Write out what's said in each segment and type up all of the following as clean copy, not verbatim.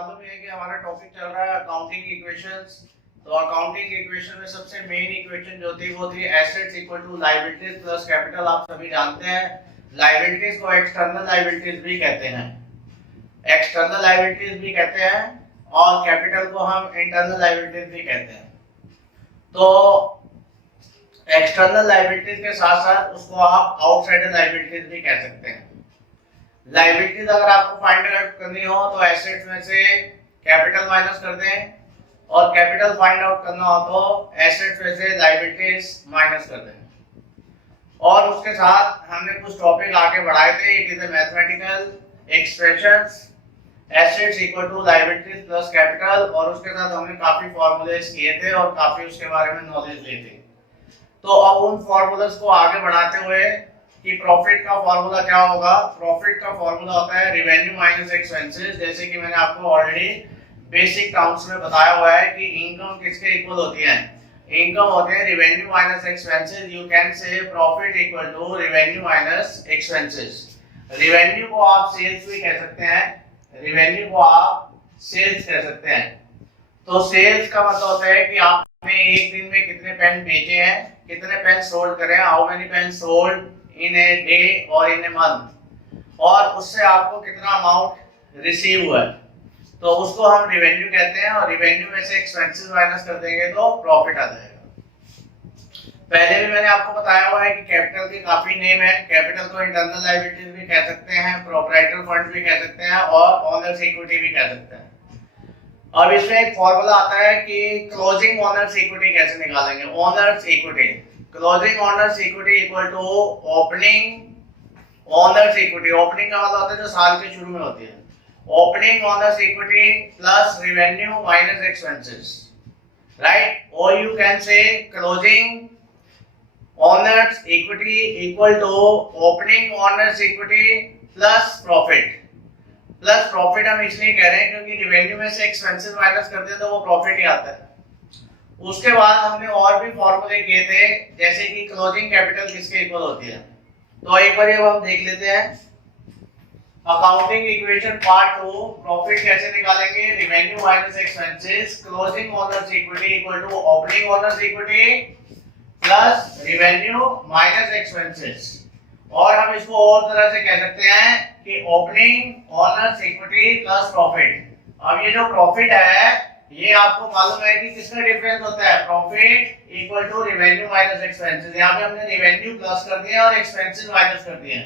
मालूम है कि हमारा टॉपिक चल रहा है अकाउंटिंग इक्वेशंस। तो अकाउंटिंग इक्वेशन में सबसे मेन इक्वेशन जो थी वो थी assets equal to liabilities plus capital. आप सभी जानते हैं लायबिलिटीज को एक्सटर्नल लायबिलिटीज भी कहते हैं, एक्सटर्नल लायबिलिटीज भी कहते हैं और कैपिटल को हम इंटरनल लायबिलिटीज भी कहते हैं। तो एक्सटर्नल लायबिलिटीज के साथ साथ उसको आप आउटसाइडर लायबिलिटीज भी कह सकते हैं। लायबिलिटीज अगर आपको फाइंड आउट करनी हो तो एसेट्स में से कैपिटल माइनस कर दें और कैपिटल फाइंड आउट करना हो तो एसेट्स में से लायबिलिटीज माइनस कर दें। और उसके साथ हमने कुछ टॉपिक आगे बढ़ाए थे। It is a mathematical expressions assets equal to liabilities plus capital, और उसके साथ हमने काफी फार्मूलेस किए थे और काफी उसके बारे में नॉलेज ली थी। तो अब उन फार्मूलेस को आगे बढ़ाते हुए कि प्रॉफिट का फार्मूला क्या होगा। प्रॉफिट का फार्मूला होता है रेवेन्यू माइनस एक्सपेंसेस। जैसे कि मैंने आपको ऑलरेडी बेसिक टर्म्स में बताया हुआ है कि इनकम किसके इक्वल होती है। इनकम होते हैं revenue minus expenses. You can say profit equal to revenue minus expenses. Revenue को आप सेल्स भी कह सकते हैं, रेवेन्यू को आप सेल्स कह सकते हैं। तो सेल्स का मतलब होता है कि आपने एक दिन में कितने पेन बेचे हैं, कितने पेन सोल्ड करे, how many pen sold in a day और इन ए मंथ, और उससे आपको कितना अमाउंट रिसीव हुआ है, तो उसको हम रेवेन्यू कहते हैं। और रेवेन्यू में से एक्सपेंसेस माइनस कर देंगे तो प्रॉफिट आ जाएगा। पहले भी मैंने आपको बताया हुआ है कि कैपिटल के काफी नेम है। कैपिटल को इंटरनल लायबिलिटीज भी कह सकते हैं, प्रोप्राइटर फंड भी कह सकते हैं और ओनर्स इक्विटी भी कह सकते हैं। अब इसमें एक फॉर्मूला आता है कि क्लोजिंग ओनर्स इक्विटी कैसे निकालेंगे। Owners equity, closing owners equity equal to opening owners equity. Opening का मतलब होता है जो साल के शुरू में होती है। Opening owners equity plus revenue minus expenses, right. और you can say closing owners equity equal to opening owners equity plus profit. Plus profit हम इसलिए कह रहे हैं क्योंकि रेवेन्यू में से एक्सपेंसेस माइनस करते हैं तो वो प्रॉफिट ही आता है। उसके बाद हमने और भी फॉर्मूले किए थे, जैसे कि क्लोजिंग कैपिटल किसके इक्वल होती है। तो एक बार ये हम देख लेते हैं। अकाउंटिंग इक्वेशन पार्ट 2, प्रॉफिट कैसे निकालेंगे। Revenue minus expenses, closing owners equity equal to opening owners equity plus revenue minus expenses. और हम इसको और तरह से कह सकते हैं कि opening owners equity plus profit. अब ये जो प्रॉफिट है ये आपको मालूम है कि किसका डिफरेंस होता है, profit equal to revenue minus expenses. यहाँ पे हमने रेवेन्यू प्लस कर दिया और एक्सपेंसेस माइनस कर दिए।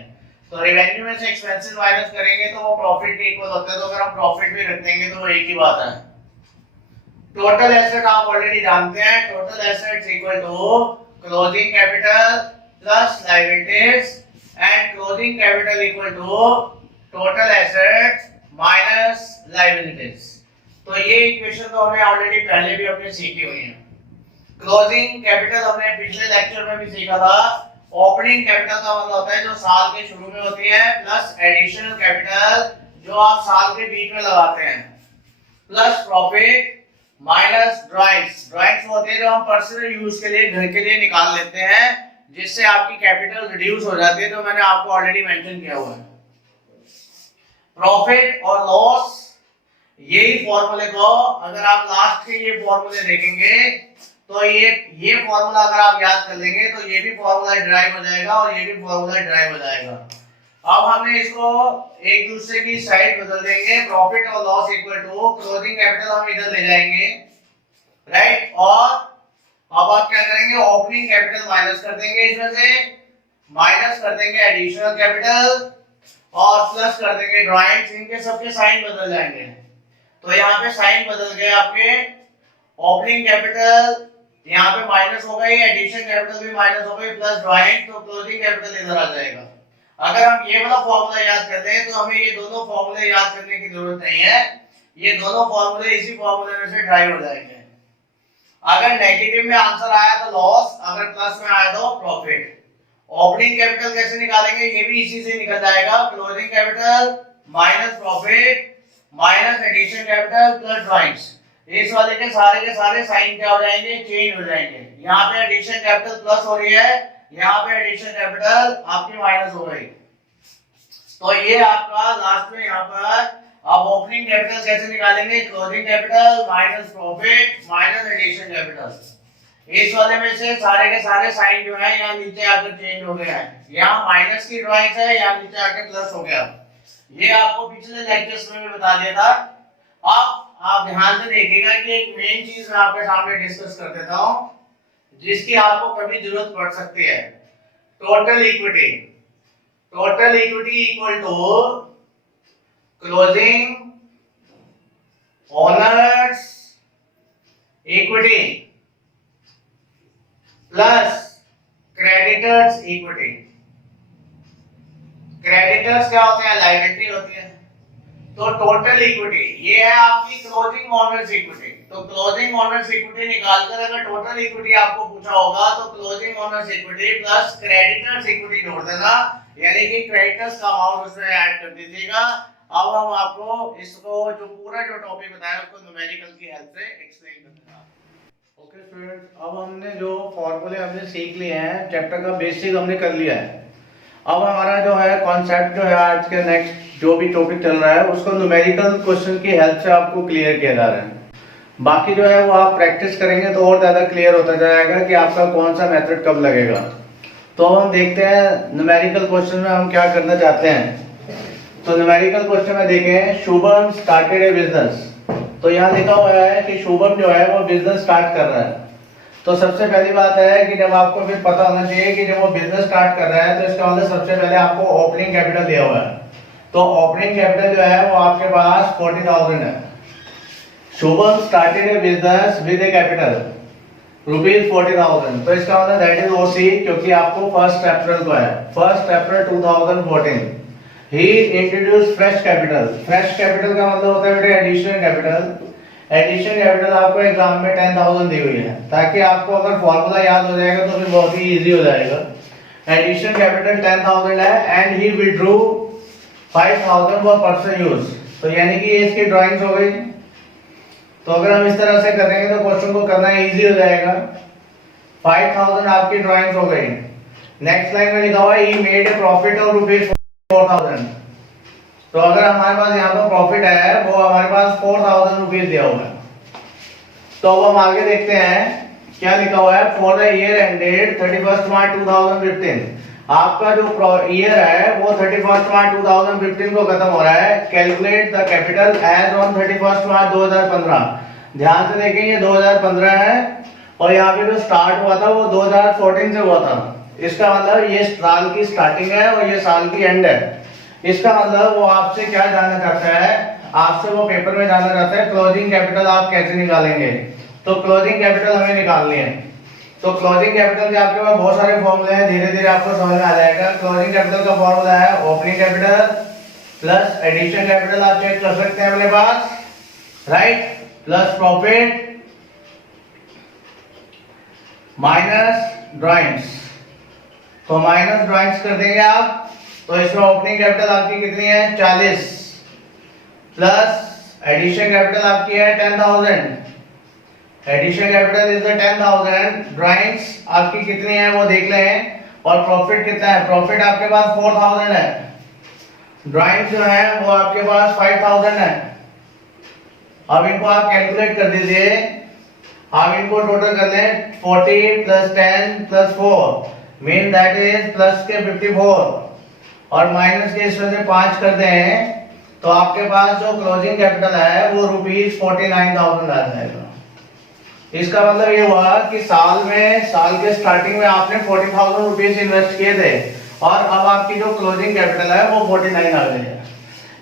तो रेवेन्यू में से एक्सपेंसेस माइनस करेंगे तो वो प्रॉफिट के इक्वल होता है। तो अगर हम प्रॉफिट भी रख देंगे तो वो एक ही बात है। टोटल एसेट आप ऑलरेडी जानते हैं, total assets equal to closing capital plus liabilities and closing capital equal to total assets minus liabilities. तो ये इक्वेशन तो हमने ऑलरेडी पहले भी अपने सीखी हुई है। क्लोजिंग कैपिटल हमने पिछले लेक्चर में भी सीखा था। ओपनिंग कैपिटल का मतलब होता है जो साल के शुरू में होती है, प्लस एडिशनल कैपिटल जो आप साल के बीच में लगाते हैं, plus profit minus drawings. Drawings होते हैं जो हम पर्सनल यूज के लिए घर के लिए निकाल लेते हैं, जिससे आपकी कैपिटल रिड्यूस हो जाती है। तो मैंने आपको ऑलरेडी मेंशन किया हुआ है। प्रॉफिट और लॉस, यही फॉर्मूले को अगर आप लास्ट के ये फॉर्मूले देखेंगे तो ये फॉर्मूला अगर आप याद कर लेंगे तो ये भी फॉर्मूला ड्राइव हो जाएगा और ये भी फॉर्मूला ड्राइव हो जाएगा। अब हमने इसको एक दूसरे की साइड बदल देंगे। प्रॉफिट और loss equal to closing capital हम इधर ले जाएंगे, राइट। और अब आप क्या करेंगे, ओपनिंग कैपिटल माइनस कर देंगे, इसमें से माइनस कर देंगे एडिशनल कैपिटल और प्लस कर देंगे ड्राइंग्स। इनके सबके साइन बदल जाएंगे। तो यहाँ पे साइन बदल गए आपके। ओपनिंग कैपिटल यहाँ पे माइनस हो गई, एडिशन कैपिटल भी माइनस हो गई, प्लस ड्राइंग, तो क्लोजिंग कैपिटल इधर आ जाएगा। अगर हम ये वाला फॉर्मूला याद करते हैं तो हमें ये दोनों फॉर्मूले याद करने की जरूरत नहीं है। ये दोनों फॉर्मूले इसी फॉर्मूले में से ड्राइव हो जाएंगे। अगर नेगेटिव में आंसर आया तो लॉस, अगर प्लस में आया तो प्रॉफिट। ओपनिंग कैपिटल कैसे निकालेंगे, ये भी इसी से निकल जाएगा। Closing capital minus profit minus addition capital plus drawings. इस वाले के सारे साइन क्या हो जाएंगे, चेंज हो जाएंगे। यहाँ पे एडिशन कैपिटल प्लस हो रही है, यहाँ पे एडिशन कैपिटल आपकी माइनस हो गई। तो ये आपका लास्ट में यहाँ पर अब ओपनिंग कैपिटल कैसे निकालेंगे? Closing capital minus profit minus addition capital. इस वाले में से सारे के सारे साइन जो है यहाँ नीचे आकर चेंज हो गए हैं। यहाँ माइनस की ड्राइंग है, यहाँ नीचे आकर प्लस हो गया। ये आपको पिछले लेक्चर्स में भी बता दिया था। अब आप ध्यान से देखिएगा कि एक मेन चीज मैं आपके सामने डिस्कस कर देता हूं, जिसकी आपको कभी जरूरत पड़ सकती है। Total equity. Total equity equal to closing owners equity plus creditors equity. Creditors क्या होते हैं? लायबिलिटी होती है। तो टोटल इक्विटी ये है आपकी क्लोजिंग ओनर्स इक्विटी। तो क्लोजिंग ओनर्स इक्विटी निकालकर अगर टोटल इक्विटी आपको पूछा होगा तो closing owners equity plus creditors equity जोड़ देना, यानी कि क्रेडिटर्स का अमाउंट उसमें ऐड कर दीजिएगा। अब हम आपको इसको जो पूरा जो टॉपिक बताया उसको न्यूमेरिकल की हेल्प से एक्सप्लेन कर देंगे। ओके स्टूडेंट्स, अब हमने जो फॉर्मूले हमने सीख लिए हैं, चैप्टर का बेसिक हमने कर लिया है। अब हमारा जो है कॉन्सेप्ट जो है आज के नेक्स्ट जो भी टॉपिक चल रहा है उसको न्यूमेरिकल क्वेश्चन की हेल्प से आपको क्लियर किया जा रहा है। बाकी जो है वो आप प्रैक्टिस करेंगे तो और ज़्यादा क्लियर होता जाएगा कि आपका कौन सा मेथड कब लगेगा। तो हम देखते हैं न्यूमेरिकल क्वेश्चन में हम क्या करना चाहते हैं। तो न्यूमेरिकल क्वेश्चन में देखें, शुभम स्टार्टेड ए बिजनेस। तो यहाँ लिखा हुआ है कि शुभम जो है वो बिजनेस स्टार्ट कर रहा है। तो सबसे पहली बात है कि जब आपको फिर पता होना चाहिए कि जब वो बिजनेस स्टार्ट कर रहा है तो इसका मतलब सबसे पहले आपको ओपनिंग कैपिटल दिया हुआ है। तो ओपनिंग कैपिटल जो है वो आपके पास 40,000 है। Shubham started a business with a capital rupees 40,000। तो इसका मतलब दैट इज ओसी, क्योंकि आपको 1 अप्रैल को है, 1 April 2014 he introduce fresh capital. Fresh capital का मतलब होता है बेटे एडिशनल कैपिटल। एडिशन कैपिटल आपको एग्जाम में 10,000 दी हुई है, ताकि आपको अगर फॉर्मूला याद हो जाएगा तो फिर बहुत ही इजी हो जाएगा। एडिशन कैपिटल 10,000 है and he withdrew 5,000 for personal use. तो यानी कि ये इसकी ड्राइंग्स हो गई। तो अगर हम इस तरह से करेंगे तो क्वेश्चन को करना इजी हो जाएगा। 5,000 आपकी ड्राइंग्स हो गई। नेक्स्ट लाइन में लिखा हुआ है he made a profit of rupees 4,000। तो अगर हमारे पास यहाँ पर प्रॉफिट है वो हमारे पास 4,000 रुपीज दिया हुआ है। तो अब हम आगे देखते हैं क्या लिखा हुआ है। For the year ended 31 March 2015। आपका जो ईयर है वो 31 मार्च 2015 को खत्म हो रहा है। Calculate the capital as on 31 March 2015। ध्यान से देखें ये 2015 है और यहाँ पे जो स्टार्ट हुआ था वो 2014 से हुआ था। इसका मतलब ये साल की स्टार्टिंग है और ये साल की एंड है। इसका मतलब वो आपसे क्या जानना चाहता है, आपसे वो पेपर में जानना चाहता है क्लोजिंग कैपिटल आप कैसे निकालेंगे। तो क्लोजिंग कैपिटल हमें निकालनी है। तो क्लोजिंग कैपिटल के आपके पास बहुत सारे फॉर्मूले हैं, धीरे धीरे आपको समझ में आ जाएगा। क्लोजिंग कैपिटल का फॉर्मूला है opening capital plus addition capital, आप चेक कर सकते हैं अपने पास, right, plus profit minus drawings. तो माइनस ड्राइंग्स कर देंगे आप। तो इसमें ओपनिंग कैपिटल आपकी कितनी है 40 प्लस एडिशन कैपिटल आपकी है 10,000। Addition capital is 10,000। ड्राइंग्स आपकी कितनी है वो देख लें। और प्रॉफिट कितना है, प्रॉफिट आपके पास 4,000 है। ड्राइंग्स जो है वो आपके पास 5,000 है। अब इनको आप कैलकुलेट कर दीजिए। आप इनको टोटल कर लें 40 plus 10 plus 4 mean that is plus के 54 और माइनस के इसमें से 5 कर दें तो आपके पास जो क्लोजिंग कैपिटल है वो रुपीज 49,000 आ जाएगा। इसका मतलब ये हुआ कि साल के स्टार्टिंग में आपने 40,000 रुपीज इन्वेस्ट किए थे और अब आपकी जो क्लोजिंग कैपिटल है वो 49 आ गई है।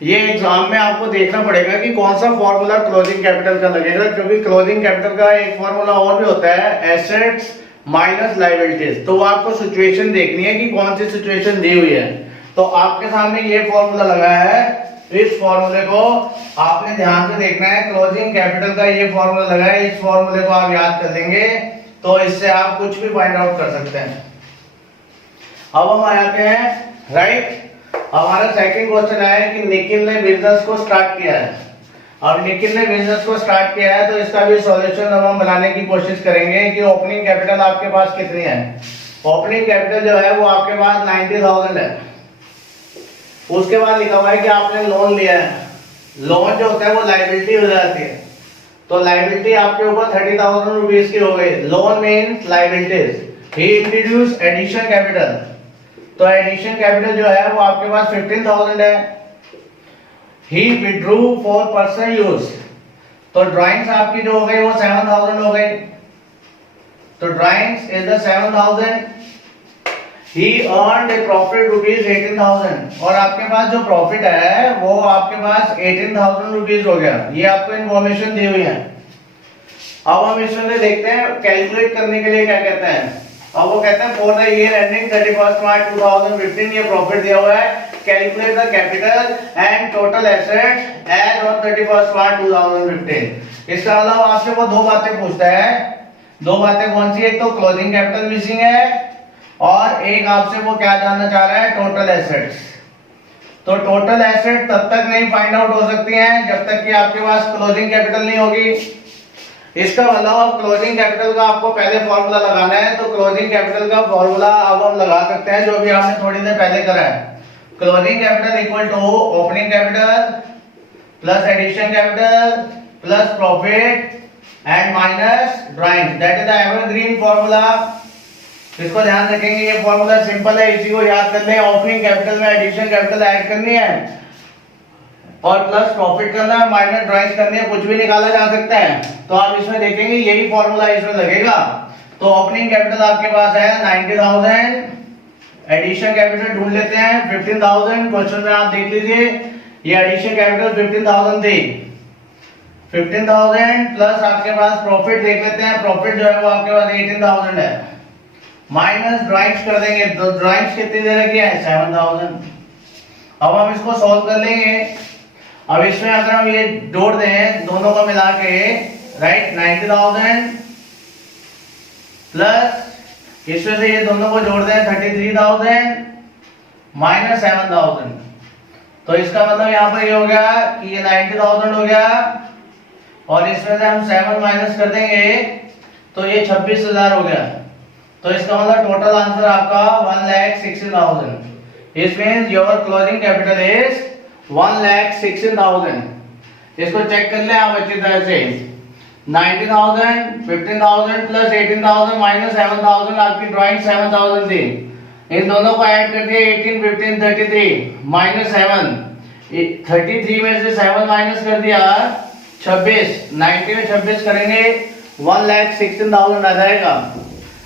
ये एग्जाम में आपको देखना पड़ेगा कि कौन सा फॉर्मूला क्लोजिंग कैपिटल का लगेगा, क्योंकि क्लोजिंग कैपिटल का एक फॉर्मूला और भी होता है एसेट्स माइनस लायबिलिटीज। तो आपको सिचुएशन देखनी है कि कौन सी सिचुएशन दी हुई है। तो आपके सामने ये फॉर्मूला लगा है, इस फॉर्मूले को आपने ध्यान से देखना है। क्लोजिंग कैपिटल का ये फॉर्मूला लगा है, इस फॉर्मूले को आप याद कर देंगे तो इससे आप कुछ भी फाइंड आउट कर सकते हैं। अब हम आते हैं राइट। हमारा सेकंड क्वेश्चन है कि निखिल ने बिजनेस को स्टार्ट किया है। अब निखिल ने बिजनेस को स्टार्ट किया है तो इसका भी सॉल्यूशन हम बनाने की कोशिश करेंगे कि ओपनिंग कैपिटल आपके पास कितनी है। ओपनिंग कैपिटल जो है वो आपके पास 90,000 है। उसके बाद लिखा हुआ है कि आपने लोन लिया है। लोन जो होता है वो लाइबिलिटी हो जाती है। तो लाइबिलिटी आपके ऊपर 30,000 रुपीज की हो गई। Loan means liabilities. He introduce addition capital, तो एडिशन कैपिटल जो है वो आपके पास 15,000 है। He withdrew for personal use, तो ड्राइंग्स आपकी जो हो गई वो 7,000 हो गई, तो drawings is the 7,000। He earned a profit rupees 18,000, और आपके पास जो प्रॉफिट है वो आपके पास 18,000 रुपीज हो गया। ये आपको इन्फॉर्मेशन दी हुई है। अब हम इसमें से देखते हैं कैलकुलेट करने के लिए क्या कहते हैं। अब वो कहते हैं for the year ending 31 March 2015 ये प्रॉफिट दिया हुआ है। Calculate the capital and total assets as on 31 March 2015। इसके अलावा आपसे वो दो बातें पूछता है। दो बातें कौन सी? एक तो क्लोजिंग कैपिटल मिसिंग है, और एक आपसे वो क्या जानना चाह रहा है, टोटल एसेट्स। तो टोटल एसेट तब तक नहीं फाइंड आउट हो सकती हैं जब तक कि आपके पास क्लोजिंग कैपिटल नहीं होगी। इसका मतलब क्लोजिंग कैपिटल का आपको पहले फॉर्मूला लगाना है। तो क्लोजिंग कैपिटल का फॉर्मूला अब हम लगा सकते हैं जो भी आपने थोड़ी देर पहले करा है। Closing capital equal to opening capital plus addition capital plus profit and minus drawing, that is the evergreen formula. इसको ध्यान रखेंगे, ये फॉर्मूला सिंपल है, इसी को याद कर लें। ओपनिंग कैपिटल में एडिशन कैपिटल ऐड करनी है और प्लस प्रॉफिट करना है, माइनस ड्राइंग्स करनी है, कुछ भी निकाला जा सकता है। तो आप इसमें देखेंगे यही फॉर्मूला इसमें लगेगा। तो ओपनिंग कैपिटल आपके पास है 90,000, एडिशन कैपिटल ढूंढ लेते हैं 15,000। क्वेश्चन में आप देख लीजिए ये एडिशन कैपिटल 15,000 थी। 15,000 प्लस आपके पास प्रॉफिट देख लेते हैं, प्रॉफिट जो है वो आपके पास 18,000 है, माइनस ड्राइंग्स कर देंगे। तो ड्राइंग्स कितनी दे रखी है? 7,000। अब हम इसको सॉल्व कर लेंगे। अब इसमें अगर हम ये जोड़ दें दोनों को मिला के, राइट, 90,000 प्लस इसमें से ये दोनों को जोड़ दें 33,000 माइनस 7,000। तो इसका मतलब यहाँ पर ये हो गया कि ये 90,000 हो गया, और इसमें से हम 7 माइनस कर देंगे तो ये 26,000 हो गया। तो इसका मतलब टोटल आंसर आपका 1,60,000। It means your closing capital is 1,60,000। इसको चेक कर लें आप अच्छी तरह से। 90,000, 15,000 प्लस 18,000 माइनस 7,000, आपकी ड्राइंग 7,000 थी। इन दोनों को ऐड कर दिया 18, 15, 33 माइनस 7। 33 में से 7 माइनस कर दिया 26। 90 में 26 करेंगे 1,16,000 आ जाएगा।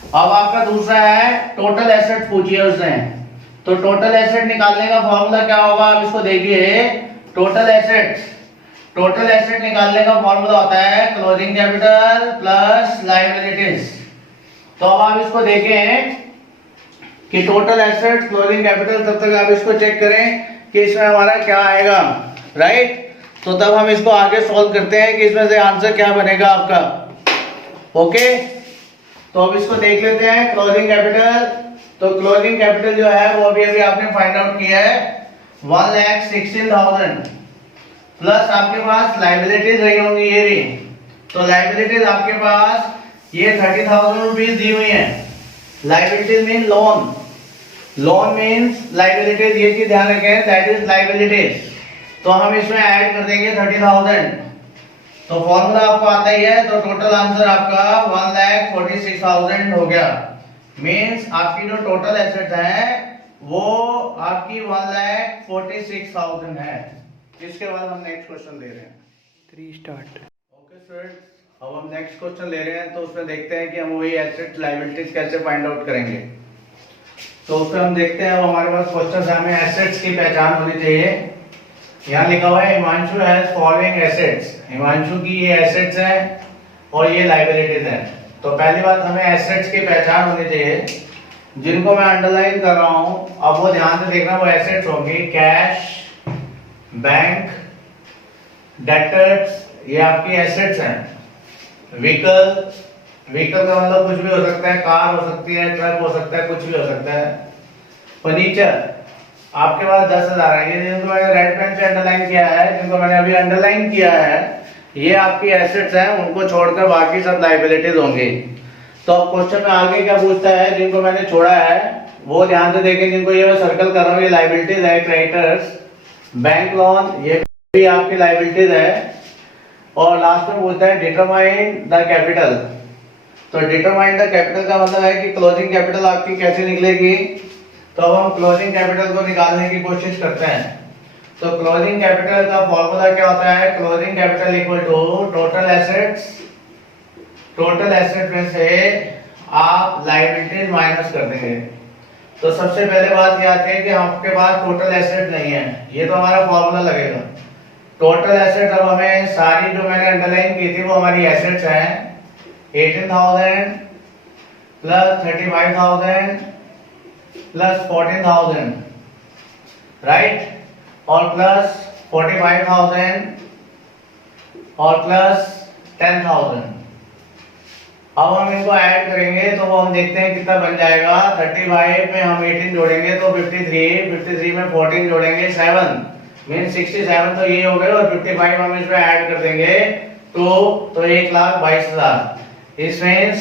अब आपका दूसरा है टोटल एसेट पूछिए उसने। तो टोटल एसेट निकालने का फॉर्मूला क्या होगा? आप इसको देखिए। टोटल एसेट निकालने का फॉर्मूला होता है क्लोजिंग कैपिटल प्लस लायबिलिटीज। तो अब आप इसको देखें कि टोटल एसेट क्लोजिंग कैपिटल, तब तक आप इसको चेक करें कि इसमें हमारा क्या आएगा, राइट। तो तब हम इसको आगे सॉल्व करते हैं कि इसमें से आंसर क्या बनेगा आपका। ओके, तो अब इसको देख लेते हैं क्लोजिंग कैपिटल। तो क्लोजिंग कैपिटल जो है वो अभी आपने फाइंड आउट किया है 1,16,000 प्लस आपके पास लायबिलिटीज रही होंगी ये रही। तो लायबिलिटीज आपके पास ये 30,000 रुपीज दी हुई है। Liabilities mean loan, loan means liabilities, ये चीज ध्यान रखें, दैट इज लायबिलिटीज। तो हम इसमें ऐड कर देंगे 30,000। तो फॉर्मूला आपको आता ही है। तो टोटल आंसर आपका 1,46,000 हो गया। मींस आपकी जो टोटल एसेट है वो आपकी 1,46,000 है। इसके बाद हम नेक्स्ट क्वेश्चन ले रहे हैं 3 स्टार्ट। ओके सर, अब हम नेक्स्ट क्वेश्चन ले रहे हैं। तो उसमें देखते हैं कि हम वही एसेट लायबिलिटीज कैसे फाइंड आउट करेंगे। तो उसमें हम देखते हैं हमारे पास क्वेश्चन है, हमें एसेट्स की पहचान होनी चाहिए। यहाँ लिखा हुआ है Himanshu has following assets. Himanshu की ये एसेट्स हैं और ये लायबिलिटीज हैं। तो पहली बात हमें एसेट्स की पहचान होनी चाहिए, जिनको मैं अंडरलाइन कर रहा हूँ। अब वो ध्यान से देखना, वो एसेट्स होंगी कैश, बैंक, डेटर्स, ये आपकी एसेट्स हैं। व्हीकल, व्हीकल का मतलब कुछ भी हो सकता है, कार हो सकती है, ट्रक हो सकता है, कुछ भी हो सकता है। फर्नीचर आपके पास 10,000 है। ये जिनको मैंने रेड पेन से अंडरलाइन किया है, जिनको मैंने अभी अंडरलाइन किया है, ये आपकी एसेट्स हैं। उनको छोड़कर बाकी सब लायबिलिटीज होंगी। तो अब क्वेश्चन में आगे क्या पूछता है, जिनको मैंने छोड़ा है वो ध्यान से देखें। जिनको ये मैं सर्कल कर रहा हूँ, ये लायबिलिटीज है, क्रेडिटर्स, बैंक लोन, ये ये आपकी लायबिलिटीज है। और लास्ट में बोलता है डिटरमाइन द कैपिटल। तो डिटरमाइन द कैपिटल का मतलब है कि क्लोजिंग कैपिटल आपकी कैसे निकलेगी। तो अब हम क्लोजिंग कैपिटल को निकालने की कोशिश करते हैं। तो क्लोजिंग कैपिटल का फॉर्मूला क्या होता है, closing capital equal to total assets, total asset में से आप लायबिलिटीज माइनस कर देंगे। तो सबसे पहले बात ये आती है कि आपके पास टोटल एसेट नहीं है, ये तो हमारा फॉर्मूला लगेगा। टोटल एसेट अब हमें सारी जो मैंने अंडरलाइन की थी वो हमारी एसेट्स हैं, 18,000 प्लस 35,000 प्लस 14,000, राइट, और प्लस 45,000 और प्लस 10,000। अब हम इनको ऐड करेंगे तो वो हम देखते हैं कितना बन जाएगा। 35 में हम 18 जोड़ेंगे तो 53, 53 में 14 जोड़ेंगे 7 मीन 67, तो ये हो गए। और 55 हम इसमें ऐड कर देंगे तो 1,22,000। इसमें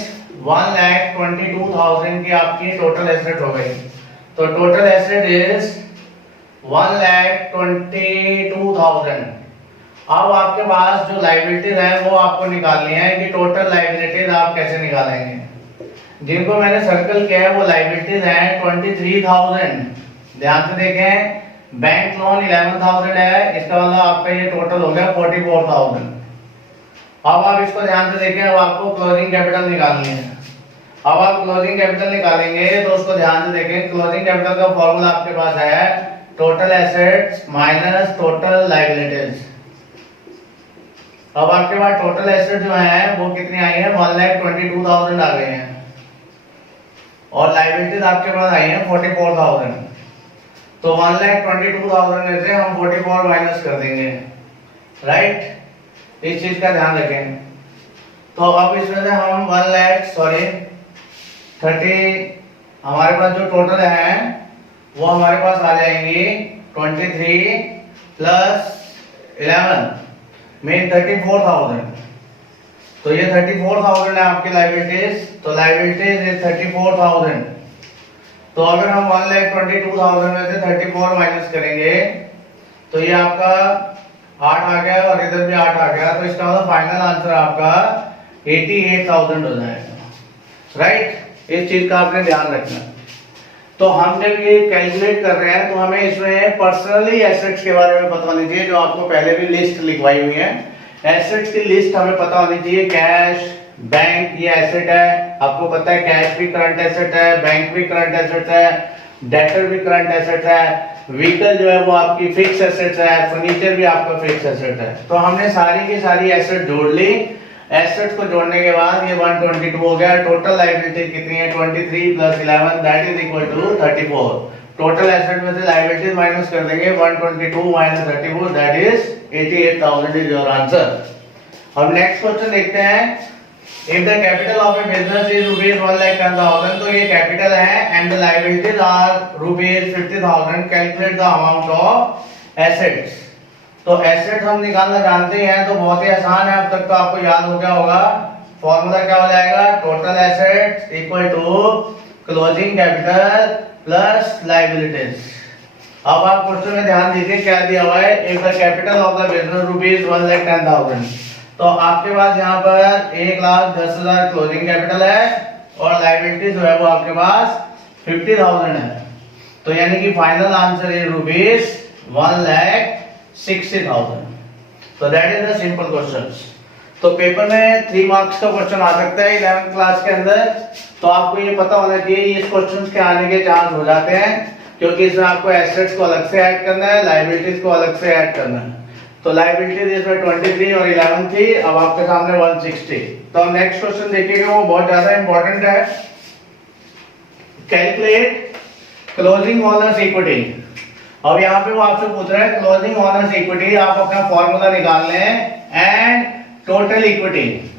1,22,000 की आपकी टोटल एसेट हो गई। तो टोटल एसेट इज 1,22,000। अब आपके पास जो लायबिलिटीज है वो आपको निकालनी है कि टोटल लायबिलिटीज आप कैसे निकालेंगे। जिनको मैंने सर्कल किया है वो लायबिलिटीज हैं 23,000। ध्यान से देखें, बैंक लोन 11,000 है, इसका मतलब आपका ये टोटल हो गया 44,000। अब आप इसको ध्यान से देखें, अब आपको क्लोजिंग कैपिटल निकालनी है। अब आप क्लोजिंग कैपिटल निकालेंगे तो उसको ध्यान से देखें। क्लोजिंग कैपिटल का फॉर्मूला आपके पास है total assets minus total liabilities. अब आपके पास टोटल एसेट जो है वो कितनी आई है, 1,22,000 आ गए हैं, और लायबिलिटीज आपके पास आई है 44,000। तो 1,22,000 में से हम 44 माइनस कर देंगे, राइट। इस चीज का ध्यान रखें। तो अब इसमें से हम 30 हमारे पास जो टोटल है वो हमारे पास आ जाएंगी 23 प्लस 11 में 34,000। तो ये 34,000 है आपकी लायबिलिटीज। तो लायबिलिटीज इज 34,000। तो अगर हम 1,22,000 में से 34 माइनस करेंगे तो ये आपका 8 आ गया और इधर भी 8 आ गया। तो इसका मतलब फाइनल आंसर आपका 88,000 हो जाएगा, राइट। इस चीज का आपने ध्यान रखना। तो हम जब ये कैलकुलेट कर रहे हैं तो हमें इसमें पर्सनली एसेट्स के बारे में पता होनी चाहिए, जो आपको पहले भी लिस्ट लिखवाई हुई है। एसेट्स की लिस्ट हमें पता होनी चाहिए। कैश, बैंक ये एसेट है, आपको पता है कैश भी करंट एसेट है, बैंक भी करंट एसेट है, डेटर भी करंट एसेट है, व्हीकल जो है वो आपकी फिक्स एसेट है, फर्नीचर भी आपका फिक्स एसेट है। तो हमने सारी की सारी एसेट जोड़ ली। एसेट्स को जोड़ने के बाद ये 122 हो गया। टोटल लायबिलिटी कितनी है, 23 plus 11 that is equal to 34। Total asset में से लायबिलिटीज माइनस कर देंगे, 122 minus 34 that is 88,000 is your answer. अब नेक्स्ट क्वेश्चन देखते हैं। If the capital of a business is ₹1,10,000, तो ये कैपिटल है and the liabilities are ₹50,000, calculate the amount of assets. तो एसेट हम निकालना जानते हैं, तो बहुत ही आसान है, अब तक तो आपको याद हो गया होगा। फॉर्मूला क्या हो जाएगा, total assets equal to closing capital plus liabilities. अब आप क्वेश्चन में ध्यान दीजिए क्या दिया हुआ है। If the capital of the business ₹1,10,000, तो आपके पास यहाँ पर 1,10,000 क्लोजिंग कैपिटल है और लायबिलिटी जो है वो आपके पास 50,000 है। तो यानी कि फाइनल आंसर इज ₹1,60,000। तो that is the simple questions. तो पेपर में 3 मार्क्स का क्वेश्चन आ सकता है 11th क्लास के अंदर। तो आपको ये पता होना चाहिए इस क्वेश्चंस के आने के चांस हो जाते हैं, क्योंकि इसमें आपको एसेट्स को अलग से ऐड करना है, लायबिलिटीज को अलग से ऐड करना है। तो लायबिलिटीज इसमें 23 और 11 थी, अब आपके सामने 160। तो नेक्स्ट क्वेश्चन देखिएगा, वो बहुत ज्यादा इंपॉर्टेंट है। Calculate closing owners equity. अब यहाँ पे वो आपसे पूछ रहा है क्लोजिंग ओनर्स इक्विटी, आप अपना फॉर्मूला निकाल लें and total equity.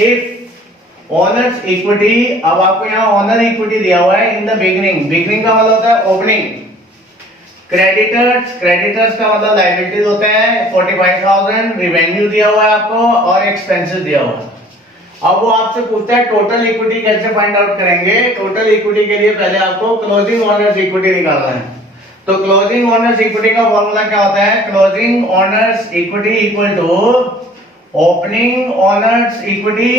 If owners equity, अब आपको यहाँ ओनर इक्विटी दिया हुआ है इन द बिगिनिंग। बिगिनिंग का मतलब होता है ओपनिंग। क्रेडिटर्स का मतलब लायबिलिटीज होते हैं 45,000, रिवेन्यू दिया हुआ है आपको और एक्सपेंसेस दिया हुआ है। अब वो आपसे पूछता है टोटल इक्विटी कैसे फाइंड आउट करेंगे। टोटल इक्विटी के लिए पहले आपको क्लोजिंग ओनर्स इक्विटी निकालना है। तो क्लोजिंग ओनर्स इक्विटी का फॉर्मूला क्या होता है? Closing owners equity equal to opening owners equity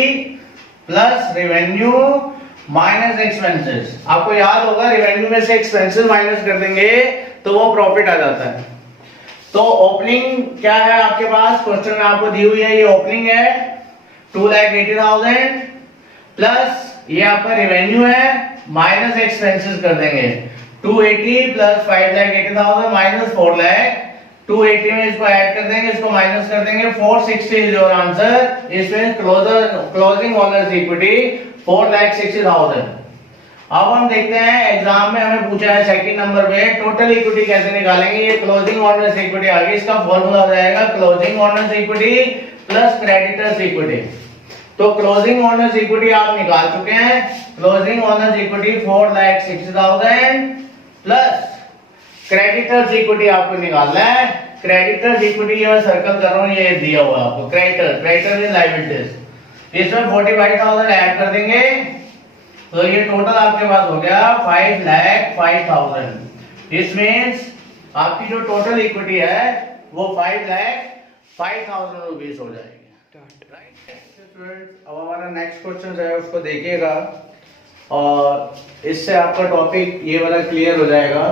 plus revenue minus expenses. आपको याद होगा रेवेन्यू में से एक्सपेंसेस माइनस कर देंगे तो वो प्रॉफिट आ जाता है। तो ओपनिंग क्या है आपके पास, क्वेश्चन में आपको दी हुई है, ये ओपनिंग है 2,80,000 प्लस ये आपका रेवेन्यू है माइनस एक्सपेंसेस कर देंगे 280 प्लस 5,80,000 माइनस 4 लाख। 280 में इसको ऐड कर देंगे, इसको माइनस कर देंगे, 460 इज योर आंसर। इसमें क्लोजिंग ओनर्स इक्विटी 4,60,000। अब हम देखते हैं एग्जाम में हमें पूछा है सेकंड नंबर पे टोटल इक्विटी कैसे निकालेंगे। ये क्लोजिंग ओनर्स इक्विटी आ गई, इसका फॉर्मूला हो जाएगा closing owners equity plus creditors equity. तो क्लोजिंग ओनर्स इक्विटी आप निकाल चुके हैं, closing owners equity 4,60,000 plus creditors equity आपको निकालना है। क्रेडिटर्स इक्विटी ये मैं सर्कल कर रहा हूं, ये दिया हुआ आपको क्रेडिटर इन लायबिलिटीज। इसमें 45,000 ऐड कर देंगे तो ये टोटल आपके पास हो गया 5,05,000। दिस मींस आपकी जो टोटल इक्विटी है वो 5,05,000 रुपीस हो जाएगी। अब हमारा नेक्स्ट क्वेश्चन है उसको देखिएगा और इससे आपका टॉपिक ये वाला क्लियर हो जाएगा।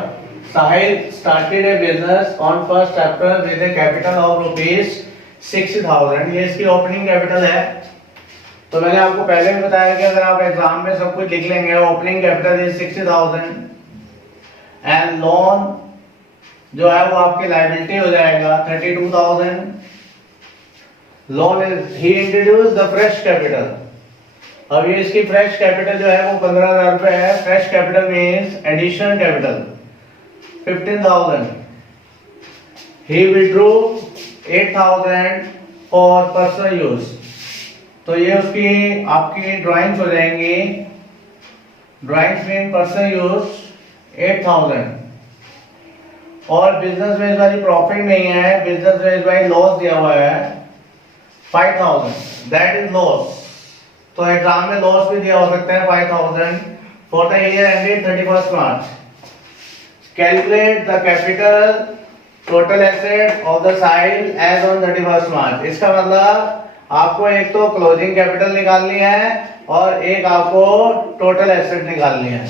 Sahil started a business on 1 April with a capital of ₹60,000। ये इसकी ओपनिंग कैपिटल है। तो मैंने आपको पहले भी बताया कि अगर आप एग्जाम में सब कुछ लिख लेंगे, opening capital is 60,000 and loan जो है वो आपकी लायबिलिटी हो जाएगा 32,000। Loan is he introduce the fresh capital. अब ये इसकी फ्रेश कैपिटल जो है वो 15,000 रुपए है। Fresh capital means additional capital 15,000। He withdrew 8,000 for personal use. तो ये उसकी आपकी ड्राइंग्स हो जाएंगी। ड्राइंग्स मीन पर्सनल यूज 8,000 और बिजनेस में इस बार प्रॉफिट नहीं है, बिजनेस में इस बार लॉस दिया हुआ है 5,000, दैट इज लॉस। तो एग्जाम में लॉस भी दिया हो सकता है 5,000 for the year ended 31 March. Calculate the capital total asset of the साइल एज ऑन 31 मार्च। इसका मतलब आपको एक तो क्लोजिंग कैपिटल निकालनी है और एक आपको टोटल एसेट निकालनी है।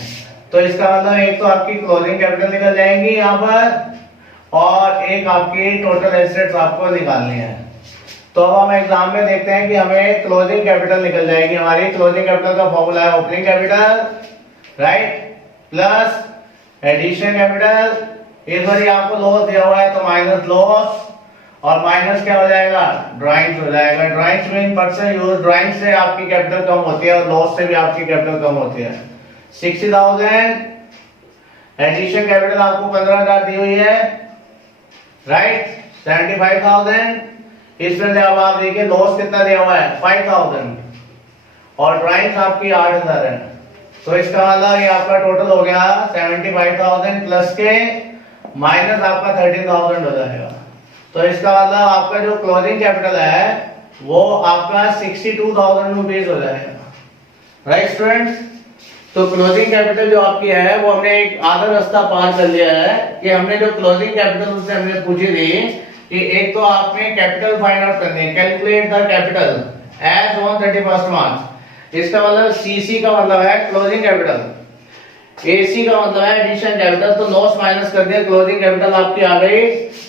तो इसका मतलब एक तो आपकी क्लोजिंग कैपिटल निकल जाएंगी यहाँ पर और एक आपकी टोटल एसेट्स आपको निकालनी है। तो अब हम एग्जाम में देखते हैं कि हमें क्लोजिंग कैपिटल निकल जाएगी। हमारी क्लोजिंग कैपिटल का फॉर्मूला है opening capital right plus addition capital. इस बार आपको लॉस दिया हुआ है तो माइनस लॉस और माइनस क्या हो जाएगा, ड्राइंग्स हो जाएगा। Drawings mean personal use. Drawing से आपकी कैपिटल कम होती है और लॉस से भी आपकी कैपिटल कम होती है। 60,000 एडिशन कैपिटल आपको 15,000 दी हुई है राइट 75,000। इसमें से अब आप देखिए लॉस कितना दिया हुआ है 5,000 और ड्राइंग्स आपकी 8,000 है। तो इसका मतलब ये आपका टोटल हो गया 75,000 प्लस के माइनस आपका 13,000 हो जाएगा। तो इसका मतलब आपका जो क्लोजिंग कैपिटल है वो आपका 62,000 रुपीज हो जाएगा राइट स्टूडेंट्स। तो क्लोजिंग कैपिटल जो आपकी है वो हमने एक आधा रास्ता पार कर लिया है कि हमने जो क्लोजिंग कैपिटल उससे हमने पूछी थी कि एक तो आपने कैपिटल फाइंड आउट करनी है, calculate the capital as on 31 March. इसका मतलब सीसी का मतलब है क्लोजिंग कैपिटल, एसी का मतलब है एडिशन कैपिटल। तो लॉस माइनस कर दिया, क्लोजिंग कैपिटल आपकी आ गई।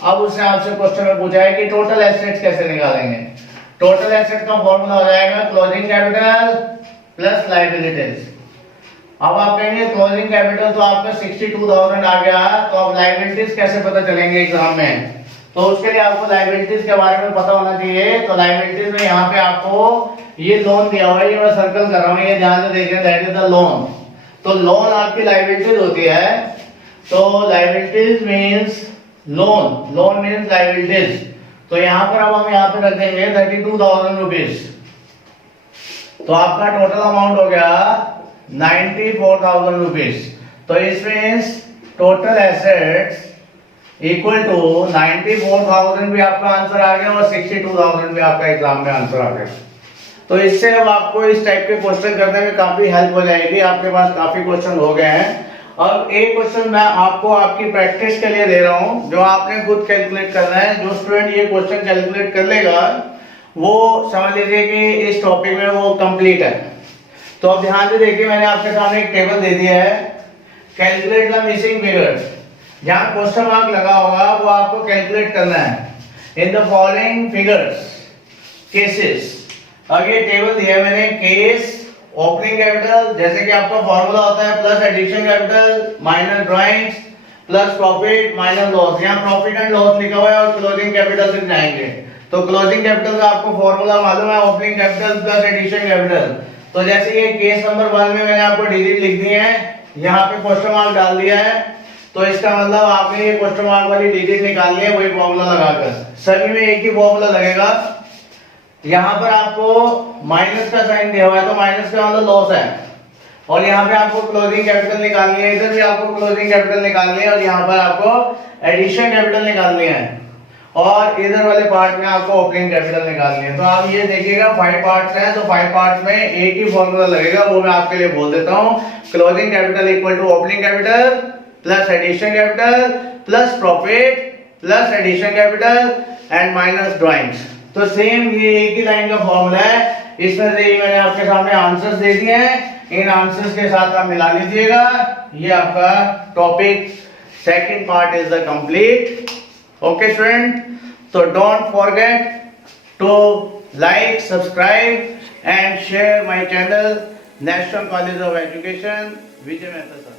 अब उसने आपसे क्वेश्चन में पूछा है कि टोटल एसेट्स कैसे निकालेंगे। टोटल एसेट का फॉर्मूला हो जाएगा क्लोजिंग कैपिटल प्लस लायबिलिटीज। अब आप कहेंगे क्लोजिंग कैपिटल तो आपका 62,000 आ गया, तो अब लायबिलिटीज कैसे पता चलेंगे एग्जाम में। तो उसके लिए आपको लायबिलिटीज के बारे में पता होना चाहिए। तो लायबिलिटीज में यहाँ पे आपको ये लोन दिया हुआ है, ये मैं सर्कल कर रहा हूँ, ये ध्यान से देखें, दैट इज द लोन। तो लोन आपकी लायबिलिटीज होती है। तो liabilities means loan, loan means liabilities. तो यहाँ पर अब हम यहाँ पे रख देंगे 32,000 रुपीज। तो आपका टोटल अमाउंट हो गया 94,000 रुपीज। तो इसमें टोटल एसेट्स इक्वल टू 94,000 भी आपका आंसर आ गया और 62,000 भी आपका एग्जाम में आंसर आ गया। तो इससे अब आपको इस टाइप के क्वेश्चन करने में काफी हेल्प हो जाएगी। आपके पास काफी क्वेश्चन हो गए हैं अब एक क्वेश्चन मैं आपको आपकी प्रैक्टिस के लिए दे रहा हूं, जो आपने खुद कैलकुलेट करना है। जो स्टूडेंट ये क्वेश्चन कैलकुलेट कर लेगा वो समझ लीजिए कि इस टॉपिक में वो कंप्लीट है। तो अब ध्यान से देखिए, मैंने आपके सामने एक टेबल दे दिया है, कैलकुलेट द मिसिंग फिगर्स। जहां क्वेश्चन मार्क लगा होगा वो आपको कैलकुलेट करना है। In the following figures cases. अब ये टेबल दिया है मैंने, केस, ओपनिंग कैपिटल, जैसे कि आपका फॉर्मूला होता है plus addition capital minus drawings plus profit minus loss. यहाँ प्रॉफिट एंड लॉस लिखा हुआ है और क्लोजिंग कैपिटल से जाएंगे। तो क्लोजिंग कैपिटल का आपको फॉर्मूला मालूम है, opening capital plus addition capital. तो जैसे ये केस नंबर 1 में मैंने आपको डिजिट लिख दी है, यहाँ पे क्वेश्चन मार्क डाल दिया है, तो इसका मतलब आपने ये क्वेश्चन मार्क वाली डिजिट निकालनी है वही फॉर्मूला लगाकर। सभी में एक ही फॉर्मूला लगेगा। यहाँ पर आपको माइनस का साइन दिया हुआ है, तो माइनस का मतलब लॉस है। और यहाँ पे आपको क्लोजिंग कैपिटल निकालनी है, इधर भी आपको क्लोजिंग कैपिटल निकालनी है, और यहाँ पर आपको एडिशन कैपिटल निकालनी है, और इधर वाले पार्ट में आपको ओपनिंग कैपिटल निकालनी है। तो आप ये देखिएगा 5 पार्ट्स हैं, तो 5 पार्ट्स में एक ही फॉर्मूला लगेगा, वो मैं आपके लिए बोल देता हूँ। Closing capital equal to opening capital plus addition capital plus profit plus addition capital and minus drawings. तो सेम ये एक ही लाइन का फॉर्मूला है। इसमें से मैंने आपके सामने आंसर्स दे दिए हैं, इन आंसर्स के साथ आप मिला लीजिएगा। ये आपका topic second part is the complete. Okay student, तो don't forget to like, subscribe and share my channel National College of Education Vijay Mehta sir.